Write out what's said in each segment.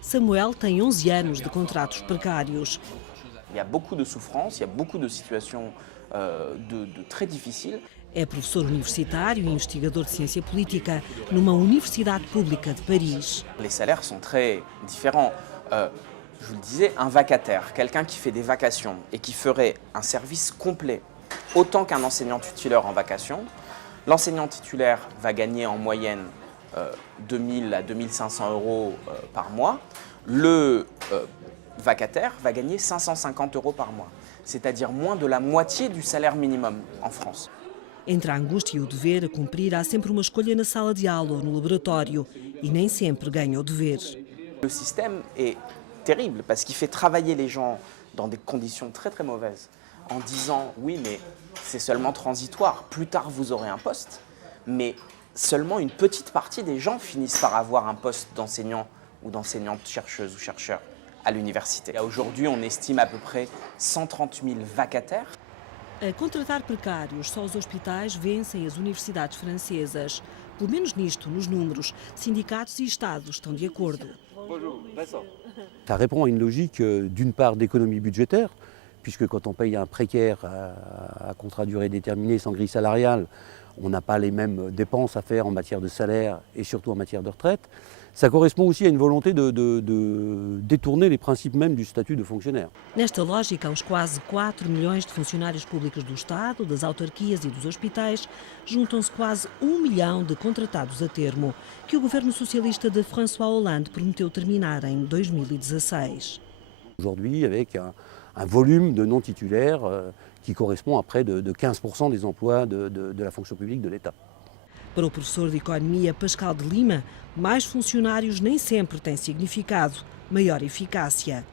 Samuel tem 11 anos de contratos precários. Il y a beaucoup de souffrances, il y a beaucoup de situations très difficiles. É professor universitário e investigador de ciência política numa universidade pública de Paris. Les salaires sont très différents. Je vous le disais, un vacataire, quelqu'un qui fait des vacations et qui ferait un service complet, autant qu'un enseignant titulaire en vacation, l'enseignant titulaire va gagner en moyenne 2000 à 2500 euros par mois. Le vacataire va gagner 550 euros par mois, c'est-à-dire moins de la moitié du salaire minimum en France. Entre a angústia e o dever a cumprir, há sempre uma escolha na sala de aula ou no laboratório e nem sempre ganha o dever. Le système est terrible parce qu'il fait travailler les gens dans des conditions très très mauvaises en disant oui mais c'est seulement transitoire, plus tard vous aurez un poste, mais seulement une petite partie des gens finissent par avoir un poste d'enseignant ou d'enseignante chercheuse ou chercheur à l'université. Aujourd'hui on estime à peu près 130 000 vacataires. A contratar precários, só os hospitais vencem as universidades francesas. Pelo menos nisto, nos números, sindicatos e Estados estão de acordo. Ça répond à une logique d'une part d'économie budgétaire, puisque quand on paye un précaire à contrat durée déterminée sans grille salariale, on n'a pas les mêmes dépenses à faire en matière de salaire et surtout en matière de retraite. Ça correspond aussi à une volonté de détourner les principes mêmes du statut de fonctionnaire. Nesta lógica, os quase 4 milhões de funcionários públicos do Estado, das autarquias e dos hospitais, juntam-se quase 1 milhão de contratados a termo, que o governo socialista de François Hollande prometeu terminar em 2016. Aujourd'hui, avec un volume de non-titulaires qui correspond à près de 15% des emplois de la fonction publique de l'État. Para o professor de Economia Pascal de Lima, mais funcionários nem sempre têm significado maior eficácia.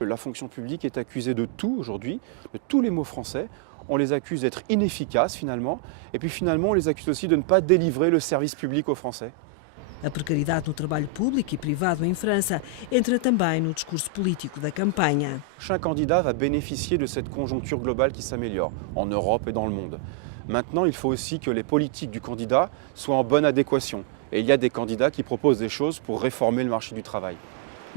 La fonction publique est accusée de tout aujourd'hui, de tous les mots français. On les accuse d'être inefficaces finalement, et puis finalement on les accuse aussi de ne pas délivrer le service public aux Français. A precariedade no trabalho público e privado em França entra também no discurso político da campanha. Chaque candidat va bénéficier de cette conjoncture globale qui s'améliore, en Europe et dans le monde. Maintenant, il faut aussi que les politiques du candidat soient en bonne adéquation. Et il y a des candidats qui proposent des choses pour réformer le marché du travail.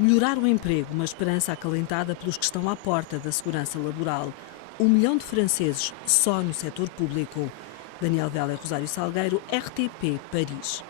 Melhorar o emprego, uma esperança acalentada pelos que estão à porta da segurança laboral. 1 milhão de franceses só no setor público. Daniel Vela e Rosário Salgueiro, RTP, Paris.